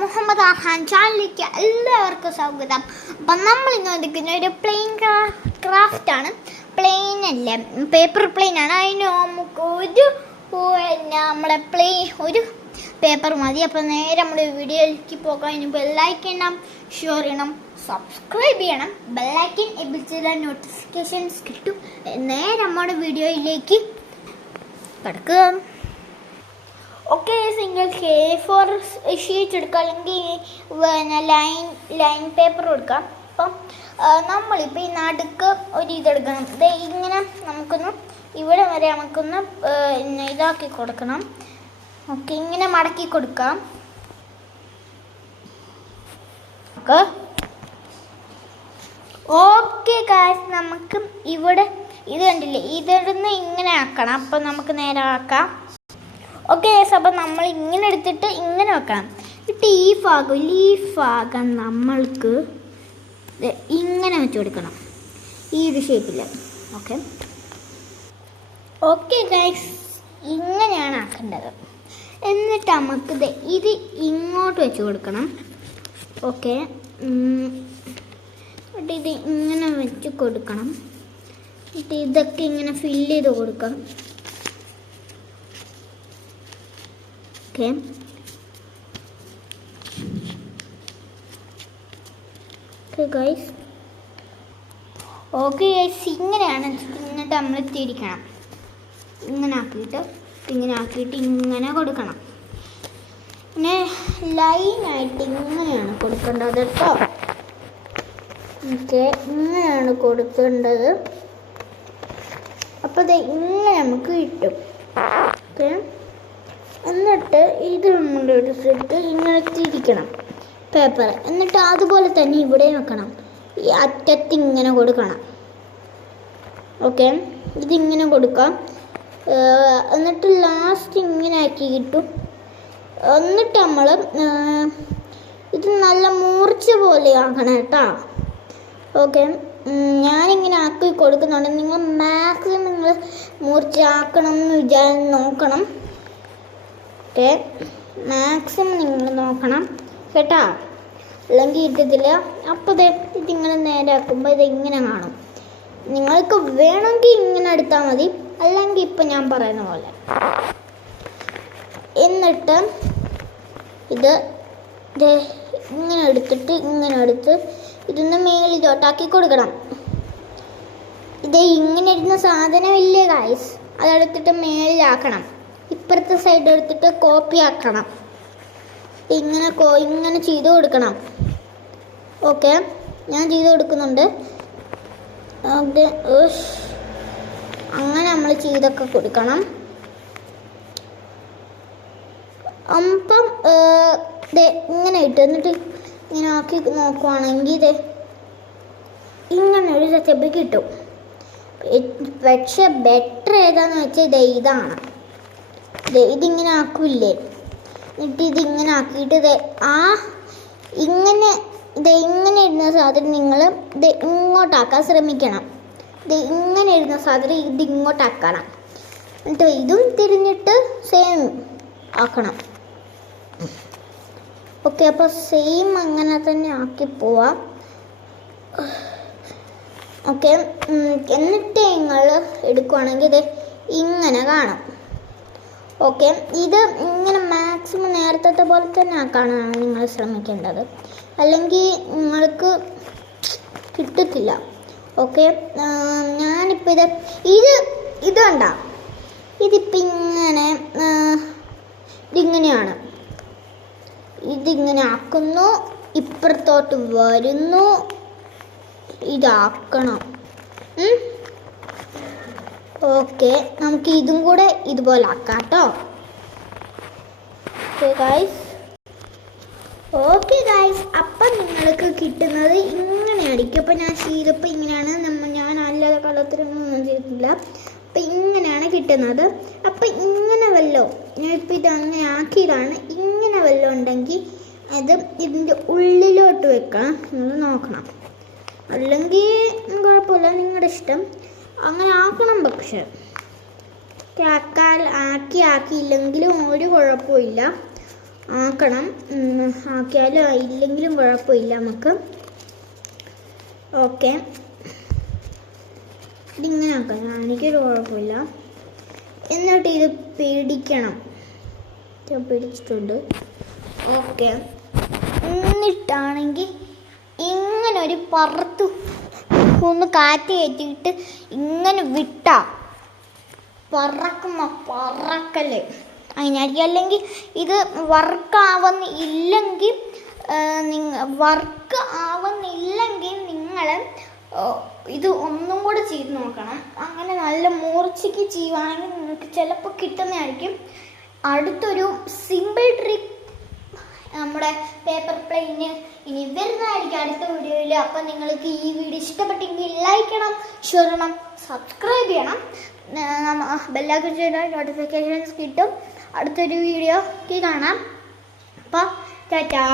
മുഹമ്മദ് ആഹാൻ ചാനലിലേക്ക് എല്ലാവർക്കും സ്വാഗതം. അപ്പം നമ്മൾ ഇന്ന് എടുക്കുന്ന ഒരു പ്ലെയിൻ ക്രാഫ്റ്റാണ്. പ്ലെയിൻ അല്ല, പേപ്പർ പ്ലെയിൻ ആണ്. അതിന് നമുക്ക് ഒരു പേപ്പർ മതി. അപ്പം നേരെ നമ്മുടെ വീഡിയോയിലേക്ക് പോകാൻ ഇനി ബെല്ലൈക്കൻ ചെയ്യണം, ഷെയർ ചെയ്യണം, സബ്സ്ക്രൈബ് ചെയ്യണം. ബെല്ലൈക്കൻ എബിൾ ചെയ്താൽ നോട്ടിഫിക്കേഷൻസ് കിട്ടും. നേരെ നമ്മുടെ വീഡിയോയിലേക്ക് കിടക്കുക. ഓക്കെ, നിങ്ങൾക്ക് A4 ഷീറ്റ് എടുക്കാം, അല്ലെങ്കിൽ ലൈൻ പേപ്പർ എടുക്കാം. അപ്പം നമ്മളിപ്പോൾ ഈ നടുക്ക് ഒരു ഇതെടുക്കണം. ഇത് ഇങ്ങനെ നമുക്കൊന്ന് ഇവിടെ വരെ നമുക്കൊന്ന് ഇതാക്കി കൊടുക്കണം. ഓക്കെ, ഇങ്ങനെ മടക്കി കൊടുക്കാം. ഓക്കെ ഗായ്സ്, നമുക്ക് ഇവിടെ ഇത് കണ്ടില്ലേ, ഇതിടുന്ന് ഇങ്ങനെ ആക്കണം. അപ്പം നമുക്ക് നേരെ ആക്കാം. ഓക്കെ, അപ്പം നമ്മൾ ഇങ്ങനെ എടുത്തിട്ട് ഇങ്ങനെ വെക്കണം. എന്നിട്ട് ഈ ഭാഗം നമ്മൾക്ക് ഇങ്ങനെ വെച്ച് കൊടുക്കണം, ഈ ഒരു ഷേപ്പിൽ. ഓക്കെ ഗൈസ്, ഇങ്ങനെയാണ് ആക്കേണ്ടത്. എന്നിട്ട് നമുക്ക് ഇത് ഇങ്ങോട്ട് വെച്ച് കൊടുക്കണം. ഓക്കെ, എന്നിട്ട് ഇത് ഇങ്ങനെ വെച്ച് കൊടുക്കണം. എന്നിട്ട് ഇതൊക്കെ ഇങ്ങനെ ഫില്ല് ചെയ്ത് കൊടുക്കണം. Okay, guys. ഓക്കെ ഗൈസ്, ഇങ്ങനെയാണ്. എന്നിട്ട് നമ്മൾ തിരിക്കണം. ഇങ്ങനെ ആക്കിയിട്ട് ഇങ്ങനെ കൊടുക്കണം. പിന്നെ ലൈനായിട്ട് ഇങ്ങനെയാണ് കൊടുക്കേണ്ടത് കേട്ടോ. ഓക്കെ, ഇങ്ങനെയാണ് കൊടുക്കേണ്ടത്. അപ്പോൾ ഇങ്ങനെ നമുക്ക് കിട്ടും. ഓക്കെ, എന്നിട്ട് ഇത് നമ്മുടെ ഒരു സെറ്റ് ഇങ്ങനെ തിരിക്കണം പേപ്പർ. എന്നിട്ട് അതുപോലെ തന്നെ ഇവിടെ വെക്കണം, ഈ അറ്റത്ത് ഇങ്ങനെ കൊടുക്കണം. ഓക്കെ, ഇതിങ്ങനെ കൊടുക്കാം. എന്നിട്ട് ലാസ്റ്റ് ഇങ്ങനെ ആക്കി കിട്ടും. എന്നിട്ട് നമ്മൾ ഇത് നല്ല മൂർച്ച പോലെ ആക്കണം കേട്ടോ. ഓക്കെ, ഞാനിങ്ങനെ ആക്കി കൊടുക്കുന്നുണ്ട്. നിങ്ങൾ മാക്സിമം നിങ്ങൾ മൂർച്ച ആക്കണം എന്ന് നോക്കണം. ഓക്കെ, മാക്സിമം നിങ്ങൾ നോക്കണം കേട്ടോ, അല്ലെങ്കിൽ ഇട്ടത്തില്ല. അപ്പോൾ ഇതിങ്ങനെ നേരെ ആക്കുമ്പോൾ ഇതിങ്ങനെ കാണും. നിങ്ങൾക്ക് വേണമെങ്കിൽ ഇങ്ങനെ എടുത്താൽ മതി, അല്ലെങ്കിൽ ഇപ്പം ഞാൻ പറയുന്ന പോലെ. എന്നിട്ട് ഇത് ഇങ്ങനെ എടുത്തിട്ട് ഇങ്ങനെ എടുത്ത് ഇതൊന്ന് മേളിലോട്ടാക്കി കൊടുക്കണം. ഇത് ഇങ്ങനെ ഇടുന്ന സാധനമില്ലേ ഗൈസ്, അതെടുത്തിട്ട് മേളിലാക്കണം. ഇപ്പുറത്തെ സൈഡ് എടുത്തിട്ട് കോപ്പി ആക്കണം. ഇങ്ങനെ ചെയ്ത് കൊടുക്കണം. ഓക്കെ, ഞാൻ ചെയ്ത് കൊടുക്കുന്നുണ്ട്. അങ്ങനെ നമ്മൾ ചെയ്തൊക്കെ കൊടുക്കണം. അപ്പം ഇങ്ങനെ ഇട്ട് എന്നിട്ട് ഇങ്ങനെ ആക്കി നോക്കുവാണെങ്കിൽ ഇങ്ങനെ ഒരു സെറ്റപ്പ് കിട്ടും. പക്ഷെ ബെറ്റർ ഏതാന്ന് വെച്ചാൽ ഇതാണ്. ഇതിങ്ങനെ ആക്കില്ലേ, എന്നിട്ട് ഇതിങ്ങനെ ആക്കിയിട്ട് ഇങ്ങനെ ഇടുന്ന സാധനം നിങ്ങൾ ഇങ്ങോട്ടാക്കാൻ ശ്രമിക്കണം. ഇങ്ങനെ ഇടുന്ന സാധനം ഇങ്ങോട്ടാക്കണം. എന്നിട്ട് ഇതും തിരിഞ്ഞിട്ട് സെയിം ആക്കണം. ഓക്കെ, അപ്പോൾ സെയിം അങ്ങനെ തന്നെ ആക്കി പോവാം. ഓക്കെ, എന്നിട്ട് നിങ്ങൾ എടുക്കുവാണെങ്കിൽ ഇത് ഇങ്ങനെ കാണും. ഓക്കെ, ഇത് ഇങ്ങനെ മാക്സിമം നേരത്തെ പോലെ തന്നെ ആക്കാനാണ് നിങ്ങൾ ശ്രമിക്കേണ്ടത്, അല്ലെങ്കിൽ നിങ്ങൾക്ക് കിട്ടത്തില്ല. ഓക്കെ, ഞാനിപ്പോൾ ഇത് കണ്ട, ഇതിപ്പോൾ ഇതിങ്ങനെയാണ്. ഇതിങ്ങനെ ആക്കുന്നു, ഇപ്പുറത്തോട്ട് വരുന്നു, ഇതാക്കണം. ഓക്കെ, നമുക്ക് ഇതും കൂടെ ഇതുപോലെ ആക്കാം കേട്ടോ. ഓക്കെ ഗൈസ്, അപ്പം നിങ്ങൾക്ക് കിട്ടുന്നത് ഇങ്ങനെയായിരിക്കും. അപ്പം ഞാൻ ചെയ്തപ്പോൾ ഇങ്ങനെയാണ്. ഞാൻ അല്ലാതെ കളത്തിലൊന്നും ചെയ്തിട്ടില്ല. അപ്പം ഇങ്ങനെയാണ് കിട്ടുന്നത്. അപ്പം ഇങ്ങനെ വല്ലോ, ഞാനിപ്പോൾ ഇത് അങ്ങനെ ആക്കിയതാണ്. ഇങ്ങനെ വല്ലോ ഉണ്ടെങ്കിൽ അത് ഇതിൻ്റെ ഉള്ളിലോട്ട് വെക്കണം. നിങ്ങൾ നോക്കണം, അല്ലെങ്കിൽ കുഴപ്പമില്ല, നിങ്ങളുടെ ഇഷ്ടം. അങ്ങനെ ആക്കണം. പക്ഷെ ആക്കിയില്ലെങ്കിലും ഒരു കുഴപ്പമില്ല. ആക്കണം. ആക്കിയാലും ഇല്ലെങ്കിലും കുഴപ്പമില്ല നമുക്ക്. ഓക്കെ, ഇതിങ്ങനെ ആക്കാം, എനിക്കൊരു കുഴപ്പമില്ല. എന്നിട്ട് ഇത് പിടിക്കണം. പിടിച്ചിട്ടുണ്ട്. ഓക്കെ, എന്നിട്ടാണെങ്കിൽ ഇങ്ങനെ ഒരു ഒന്ന് കാറ്റ് കയറ്റിയിട്ട് ഇങ്ങനെ വിട്ടാ പറക്കല് അതിനായിരിക്കും. അല്ലെങ്കിൽ ഇത് വർക്ക് ആവുന്നില്ലെങ്കിൽ നിങ്ങൾ ഇത് ഒന്നും കൂടെ ചെയ്ത് നോക്കണം. അങ്ങനെ നല്ല മൂർച്ചയ്ക്ക് ചെയ്യുവാണെങ്കിൽ നിങ്ങൾക്ക് ചിലപ്പോൾ കിട്ടുന്നതായിരിക്കും. അടുത്തൊരു സിമ്പിൾ ട്രിക്ക് നമ്മുടെ പേപ്പർ പ്ലെയിന് ഇനി വരുന്നതായിരിക്കും അടുത്ത വീഡിയോയിൽ. അപ്പം നിങ്ങൾക്ക് ഈ വീഡിയോ ഇഷ്ടപ്പെട്ടെങ്കിൽ ലൈക്ക് ചെയ്യണം, ഷെയർ ചെയ്യണം, സബ്സ്ക്രൈബ് ചെയ്യണം. ബെല്ലൈക്കൺ ചെയ്താൽ നോട്ടിഫിക്കേഷൻസ് കിട്ടും. അടുത്തൊരു വീഡിയോക്ക് കാണാം. അപ്പം ടാറ്റാ.